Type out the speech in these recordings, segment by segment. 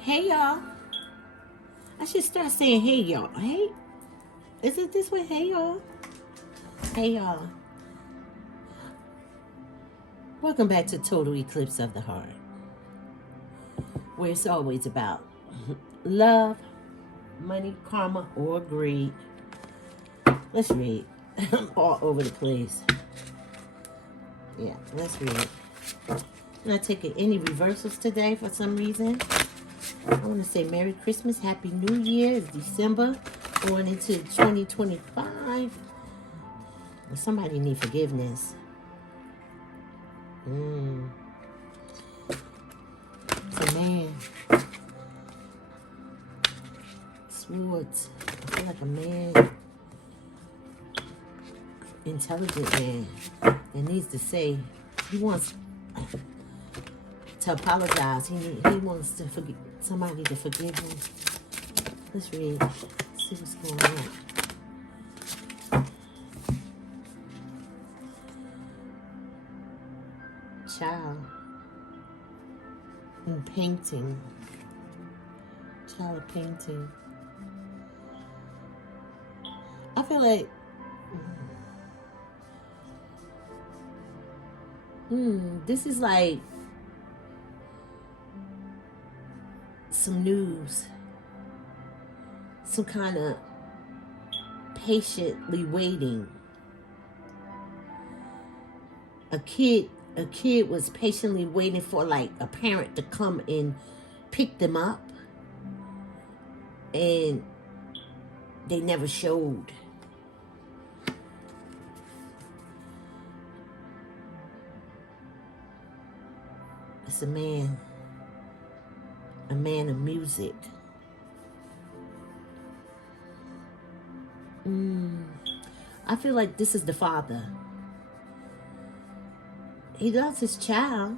Hey y'all. I should start saying hey y'all. Hey, is it this way? Hey y'all. Hey y'all. Welcome back to Total Eclipse of the Heart, where it's always about love, money, karma, or greed. Let's read. I'm all over the place. Yeah, let's read. I'm not taking any reversals today for some reason. I want to say Merry Christmas, Happy New Year. It's December, going into 2025. Somebody need forgiveness. It's a man. Swords. I feel like a man. Intelligent man that needs to say he wants to apologize. He wants to forgive somebody to forgive him. Let's read. See what's going on. Child in painting. Child painting. I feel like this is like some news. Some kind of patiently waiting. A kid was patiently waiting for like a parent to come and pick them up, and they never showed. It's a man of music. I feel like this is the father. He loves his child,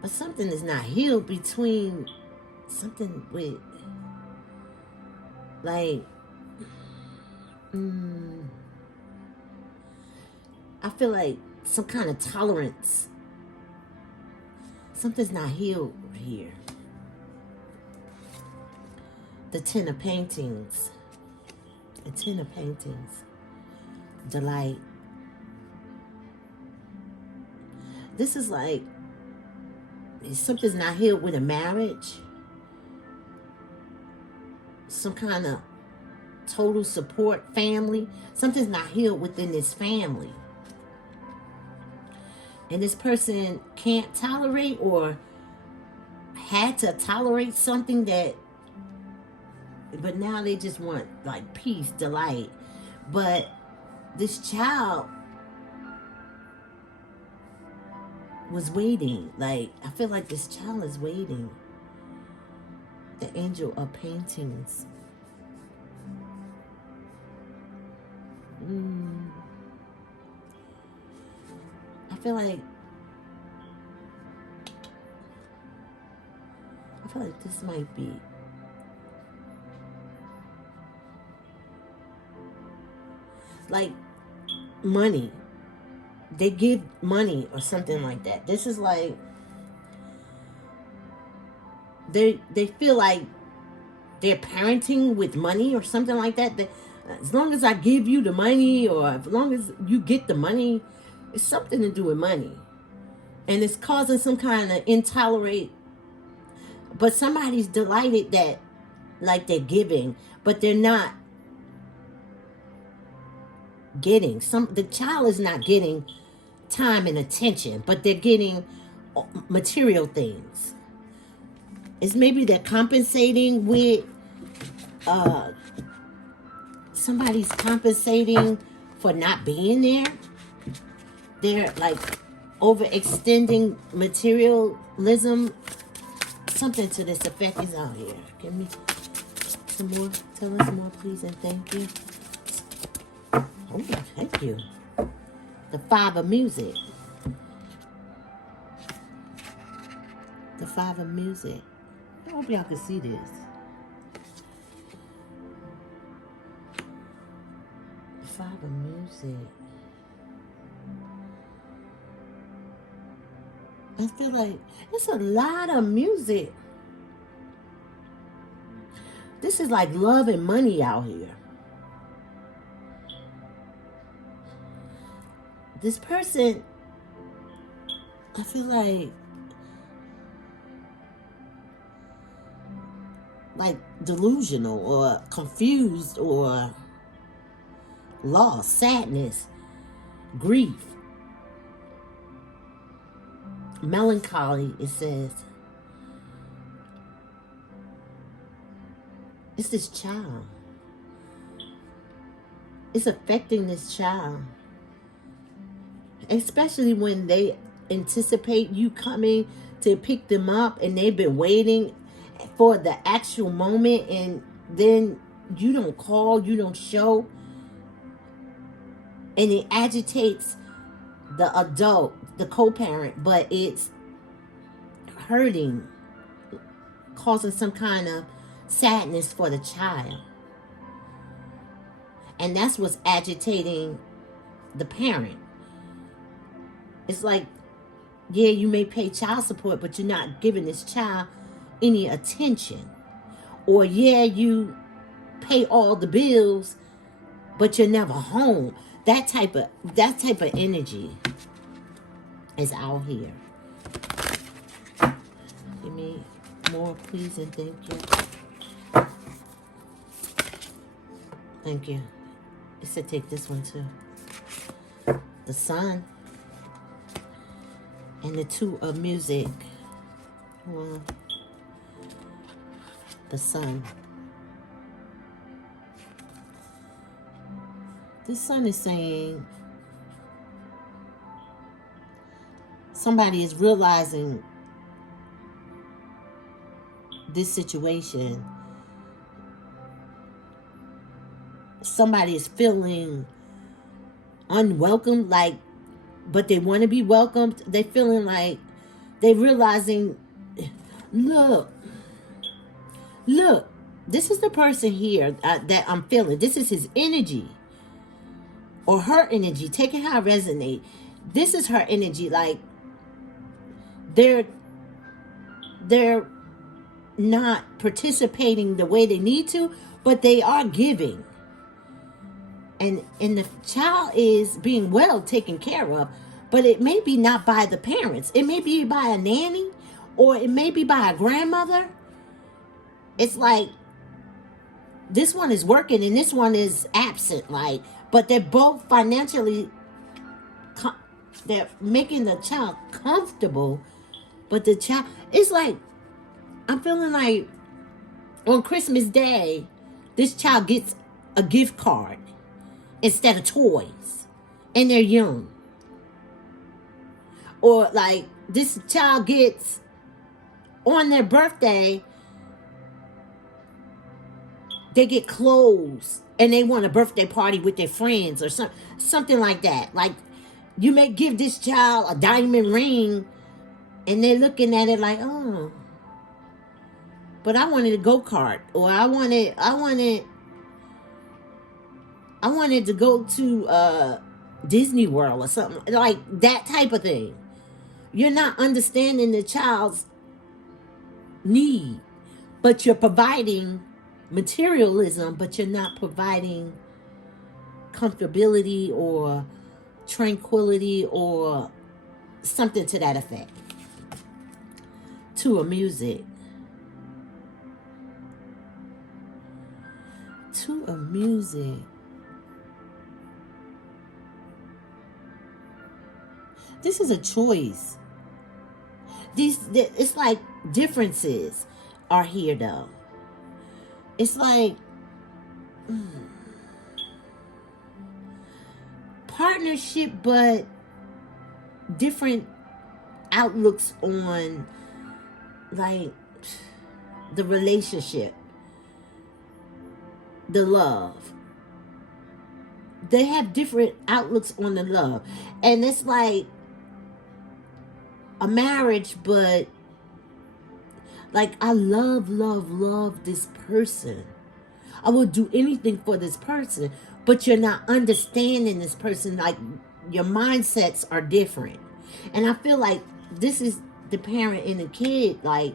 but something is not healed between something with like I feel like some kind of tolerance. Something's not healed here. The Ten of Paintings. The Ten of Paintings. Delight. This is like something's not healed with a marriage. Some kind of total support family. Something's not healed within this family. And this person can't tolerate or had to tolerate something that, but now they just want like peace, delight. But this child was waiting. Like, I feel like this child is waiting. The Angel of Paintings. I feel like this might be like money. They give money or something like that. This is like they feel like they're parenting with money or something like that. As long as I give you the money, or as long as you get the money, it's something to do with money. And it's causing some kind of intolerate. But somebody's delighted that like they're giving, but they're not getting. The child is not getting time and attention, but they're getting material things. It's maybe they're compensating with somebody's compensating for not being there. They're like overextending materialism. Something to this effect is out here. Give me some more. Tell us more, please, and thank you. Oh, thank you. The Five of Music. The Five of Music. I hope y'all can see this. The Five of Music. I feel like it's a lot of music. This is like love and money out here. This person, I feel like delusional or confused or lost, sadness, grief, melancholy. It says it's this child. It's affecting this child, especially when they anticipate you coming to pick them up and they've been waiting for the actual moment, and then you don't call, you don't show, and it agitates the adult, the co-parent, but it's hurting, causing some kind of sadness for the child. And that's what's agitating the parent. It's like, yeah, you may pay child support, but you're not giving this child any attention. Or yeah, you pay all the bills, but you're never home. That type of energy is out here. Give me more, please, and thank you. Thank you. It said take this one too. The sun and the two of music. Well, the sun. This sun is saying somebody is realizing this situation. Somebody is feeling unwelcome, like, but they want to be welcomed. They're feeling like they're realizing, look, this is the person here that I'm feeling. This is his energy or her energy. Take it how it resonates. This is her energy. Like, they're not participating the way they need to, but they are giving. And the child is being well taken care of, but it may be not by the parents. It may be by a nanny, or it may be by a grandmother. It's like this one is working and this one is absent, like, but they're both financially, they're making the child comfortable, but the child, it's like, I'm feeling like on Christmas Day, this child gets a gift card instead of toys, and they're young. Or like this child gets, on their birthday, they get clothes and they want a birthday party with their friends or something like that. Like, you may give this child a diamond ring and they're looking at it like, oh, but I wanted a go-kart, or I wanted to go to Disney World or something, like that type of thing. You're not understanding the child's need, but you're providing materialism, but you're not providing comfortability or tranquility or something to that effect. To a music. To a music. This is a choice. It's like differences are here though. It's like partnership, but different outlooks on like the relationship, the love. They have different outlooks on the love. And it's like a marriage, but like, I love this person. I will do anything for this person, but you're not understanding this person. Like, your mindsets are different. And I feel like this is the parent and the kid, like,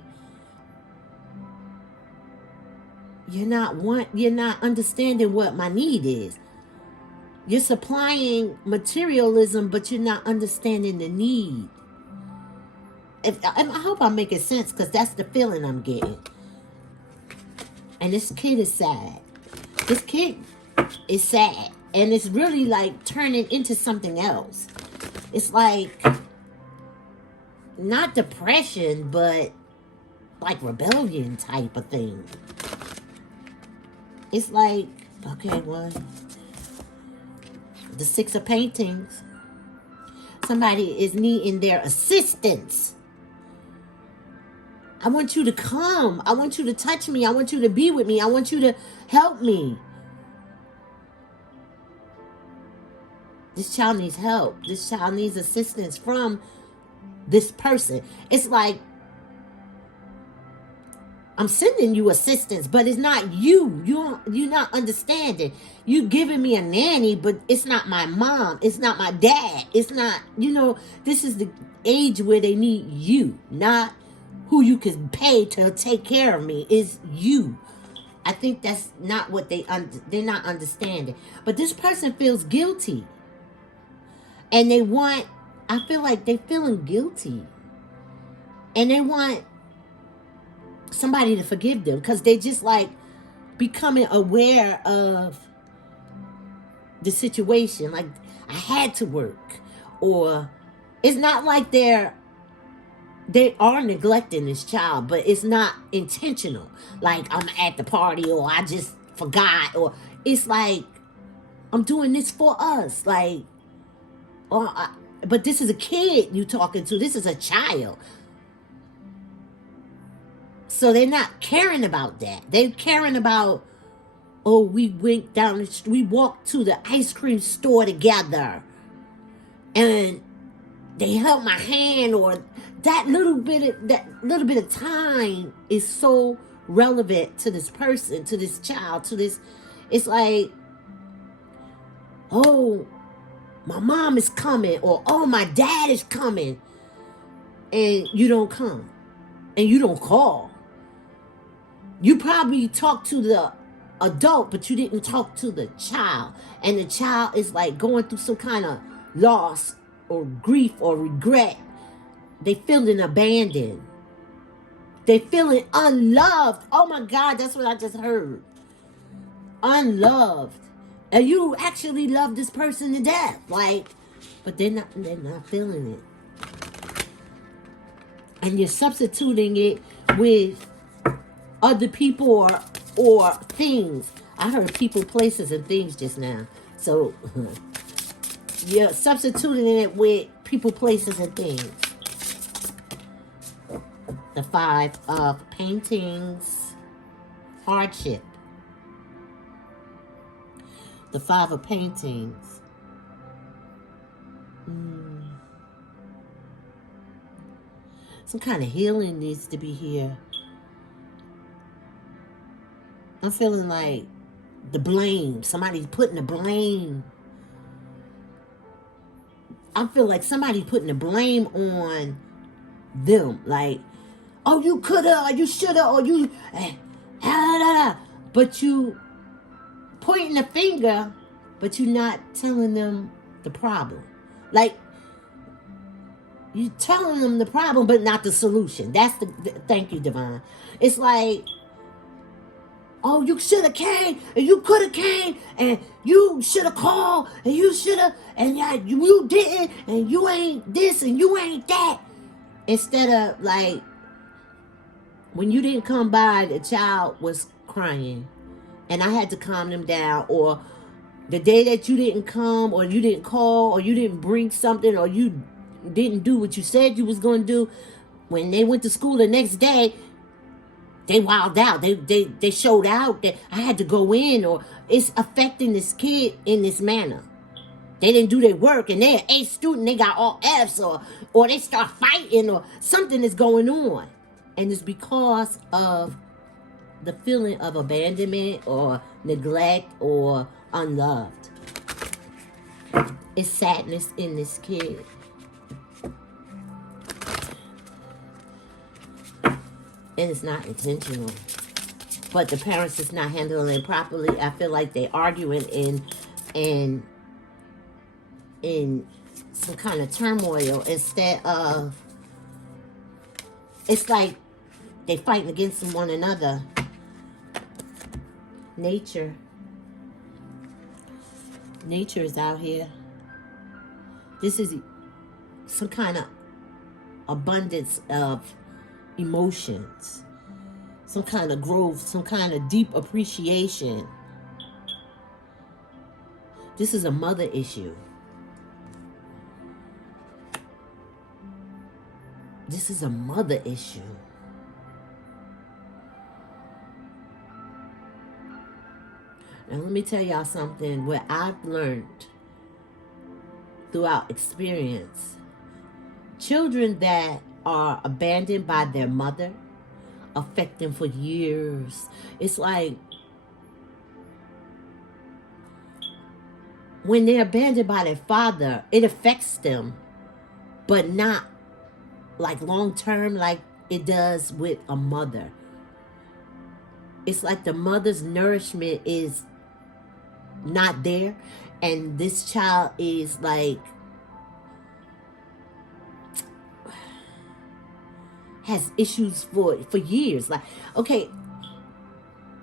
you're not understanding what my need is. You're supplying materialism, but you're not understanding the need. I hope I'm making sense, because that's the feeling I'm getting. And this kid is sad. This kid is sad. And it's really like turning into something else. It's like, not depression, but like rebellion type of thing. It's like, okay, well, the Six of Paintings. Somebody is needing their assistance. I want you to come. I want you to touch me. I want you to be with me. I want you to help me. This child needs help. This child needs assistance from this person. It's like, I'm sending you assistance, but it's not you. You're not understanding. You giving me a nanny, but it's not my mom. It's not my dad. It's not, this is the age where they need you, not who you can pay to take care of me. Is you. I think that's not what they're not understanding. But this person feels guilty. And I feel like they're feeling guilty. And they want somebody to forgive them, because they just like becoming aware of the situation. Like, I had to work. Or it's not like they are neglecting this child, but it's not intentional. Like, I'm at the party, or I just forgot, or it's like, I'm doing this for us. Like, but this is a kid you talking to. This is a child. So they're not caring about that. They're caring about, oh, we went down the street, we walked to the ice cream store together, and they held my hand, or that little bit of time is so relevant to this person, to this child, to this. It's like, oh, my mom is coming, or oh, my dad is coming, and you don't come, and you don't call. You probably talked to the adult, but you didn't talk to the child. And the child is like going through some kind of loss or grief or regret. They feeling abandoned. They feeling unloved. Oh my God, that's what I just heard. Unloved. And you actually love this person to death. Like, but they're not feeling it. And you're substituting it with other people or things. I heard people, places, and things just now. So you're substituting it with people, places, and things. The Five of Paintings. Hardship. The Five of Paintings. Some kind of healing needs to be here. I'm feeling like the blame. Somebody's putting the blame. I feel like somebody's putting the blame on them. Like, oh, you coulda, or you shoulda, or you... But you pointing the finger, but you're not telling them the problem. Like, you telling them the problem, but not the solution. That's the thank you, Divine. It's like, oh, you should have came, and you could have came, and you should have called, and you should have, and you didn't, and you ain't this, and you ain't that. Instead of, like, when you didn't come by, the child was crying, and I had to calm them down. Or the day that you didn't come, or you didn't call, or you didn't bring something, or you didn't do what you said you was going to do, when they went to school the next day, they wilded out. They showed out that I had to go in, or it's affecting this kid in this manner. They didn't do their work, and they're an A student, they got all F's, or they start fighting, or something is going on. And it's because of the feeling of abandonment or neglect or unloved. It's sadness in this kid. And it's not intentional. But the parents is not handling it properly. I feel like they arguing in some kind of turmoil instead of, it's like they fighting against one another. Nature is out here. This is some kind of abundance of emotions, some kind of growth, some kind of deep appreciation. This is a mother issue. This is a mother issue. Now let me tell y'all something. What I've learned throughout experience, children that are abandoned by their mother affect them for years. It's like when they're abandoned by their father, it affects them, but not like long term like it does with a mother. It's like the mother's nourishment is not there, and this child is like has issues for years. Like, okay,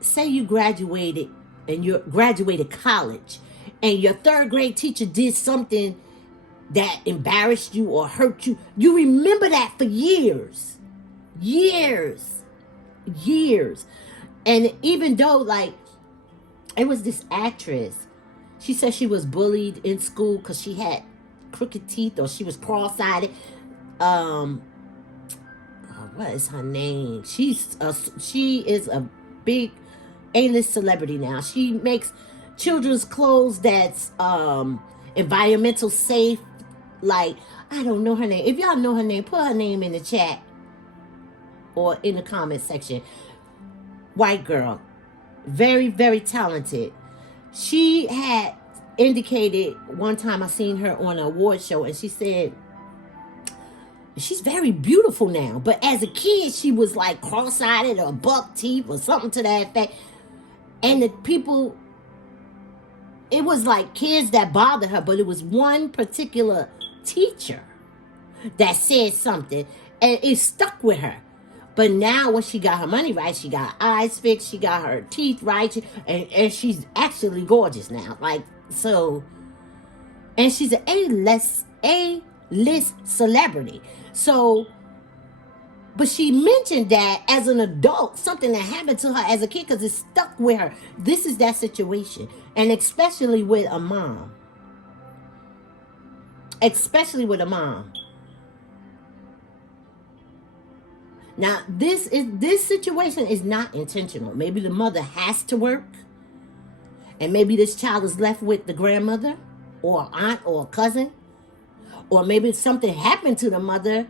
say you graduated and you graduated college and your third grade teacher did something that embarrassed you or hurt you. You remember that for years. And even though, like, it was this actress, she said she was bullied in school because she had crooked teeth or she was cross-eyed. What is her name? She is a big A-list celebrity now. She makes children's clothes that's environmental safe. Like, I don't know her name. If y'all know her name, put her name in the chat or in the comment section. White girl. Very, very talented. She had indicated one time I seen her on an award show, and she said she's very beautiful now. But as a kid, she was like cross-eyed or buck teeth or something to that effect. And the people, it was like kids that bothered her, but it was one particular teacher that said something, and it stuck with her. But now when she got her money right, she got her eyes fixed, she got her teeth right, and she's actually gorgeous now. Like, so, and she's an A-list celebrity. So, but she mentioned that as an adult, something that happened to her as a kid, because it stuck with her. This is that situation. And especially with a mom. Especially with a mom. Now, this situation is not intentional. Maybe the mother has to work, and maybe this child is left with the grandmother or aunt or cousin, or maybe something happened to the mother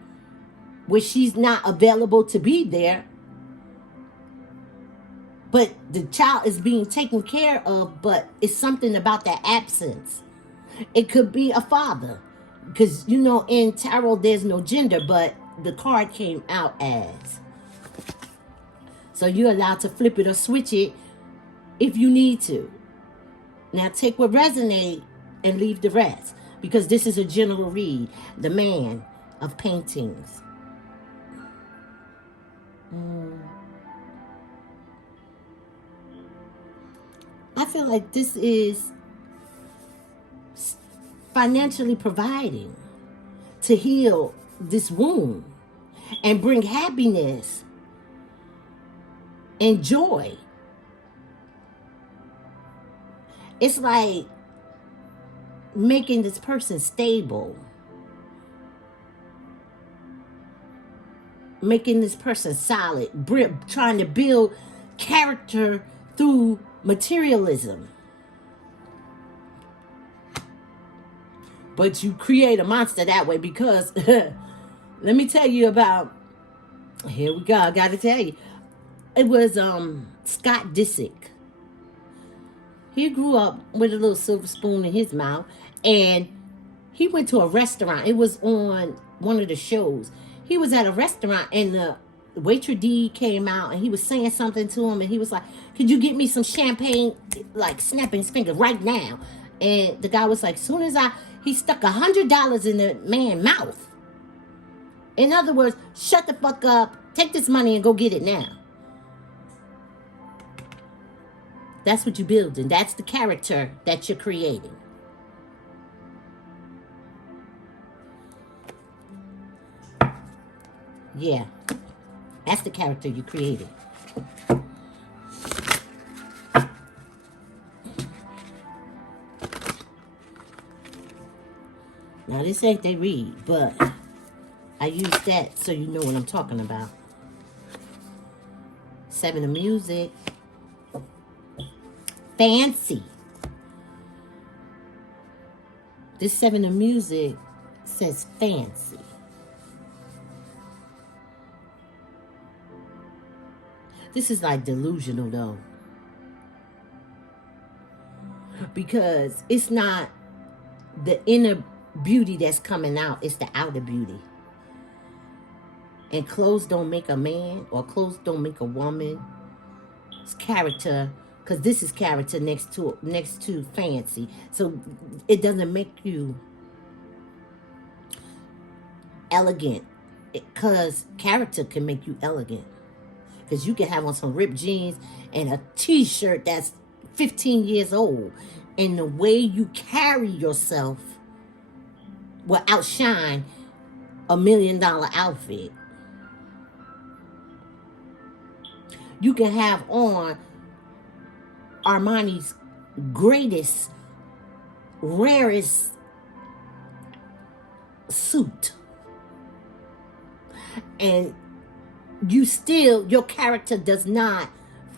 where she's not available to be there, but the child is being taken care of, but it's something about that absence. It could be a father, because, you know, in tarot there's no gender, but the card came out as. So you're allowed to flip it or switch it if you need to. Now take what resonates and leave the rest, because this is a general read. The Man of Paintings. I feel like this is financially providing to heal this wound and bring happiness and joy. It's like making this person stable, making this person solid, trying to build character through materialism. But you create a monster that way, because let me tell you about, here we go, I gotta tell you. It was Scott Disick. He grew up with a little silver spoon in his mouth, and he went to a restaurant. It was on one of the shows. He was at a restaurant, and the Waitress D came out and he was saying something to him, and he was like, could you get me some champagne, like snapping his finger right now? And the guy was like, soon as he stuck $100 in the man's mouth. In other words, shut the fuck up, take this money and go get it now. That's what you're building. That's the character that you're creating. Yeah, that's the character you created. Now, this ain't they read, but I use that so you know what I'm talking about. 7 of music. Fancy. This 7 of music says fancy. This is like delusional though. Because it's not the inner beauty that's coming out, it's the outer beauty. And clothes don't make a man, or clothes don't make a woman. It's character, because this is character next to fancy. So it doesn't make you elegant, because character can make you elegant. Because you can have on some ripped jeans and a t-shirt that's 15 years old, and the way you carry yourself will outshine $1 million outfit. You can have on Armani's greatest, rarest suit, and you still, your character does not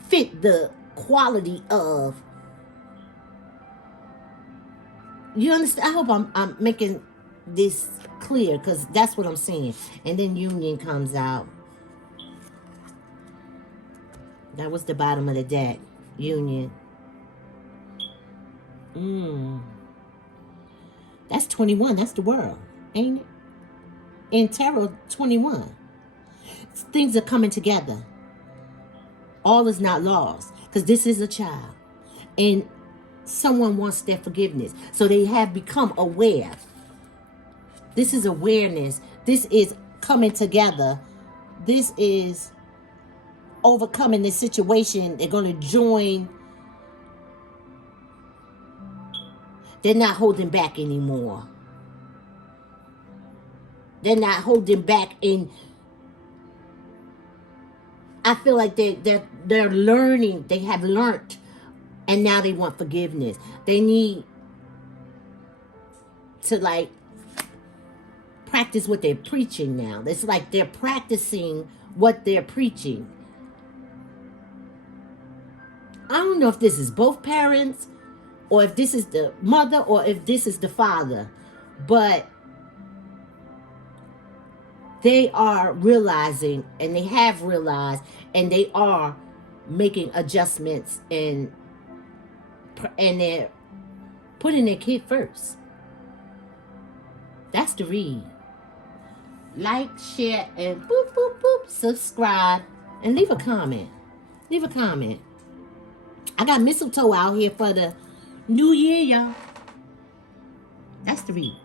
fit the quality of, you understand? I hope I'm making this clear, because that's what I'm saying. And then union comes out. That was the bottom of the deck. Union. That's 21. That's the world, ain't it? In tarot, 21. Things are coming together. All is not lost, because this is a child, and someone wants their forgiveness, so they have become aware. This is awareness. This is coming together. This is overcoming this situation. They're going to join. They're not holding back anymore. They're not holding back in. I feel like they're learning. They have learned, and now they want forgiveness. They need to like practice what they're preaching now. It's like they're practicing what they're preaching. I don't know if this is both parents, or if this is the mother, or if this is the father, but they are realizing, and they have realized, and they are making adjustments, and they're putting their kid first. That's the read. Like, share, and boop, boop, boop, subscribe, and leave a comment. Leave a comment. I got mistletoe out here for the new year, y'all. That's the read.